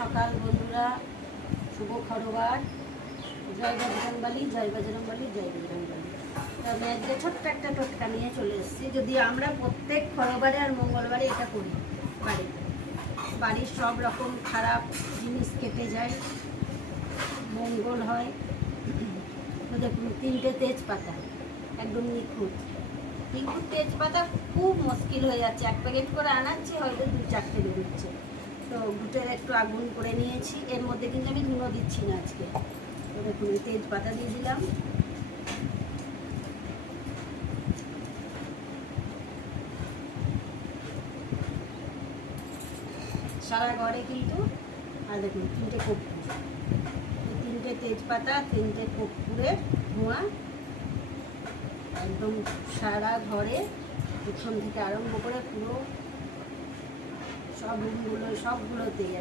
সকাল বন্ধুরা, শুভ খরবার। জয় বজরংবলী, জয় বজরংবলী, জয় বজরংবলী। তো আমি আজকে ছোট্ট একটা টোটকা নিয়ে চলে এসেছি। যদি আমরা প্রত্যেক খরবারে আর মঙ্গলবারে এটা করি বাড়িতে, বাড়ির সব রকম খারাপ জিনিস কেটে যায়, মঙ্গল হয়। তো দেখুন, 3টে তেজপাতা, একদম নিখুঁত তেজপাতা। খুব মুশকিল হয়ে যাচ্ছে, 1 প্যাকেট করে আনাচ্ছি, হয়তো 2-4টে বেরোচ্ছে। তো গুটের একটু আগুন করে নিয়েছি। এর মধ্যে কিন্তু আমি ধুনো দিচ্ছি না আজকে। তো দেখুন, তেজপাতা দিয়ে দিলাম, সারা ঘরে কিন্তু। আর দেখুন 3টে কর্পূর, 3টে তেজপাতা, 3টে কর্পূরের ধোঁয়া একদম সারা ঘরে, পেছন থেকে আরম্ভ করে পুরো সব রুমগুলো সবগুলোতেই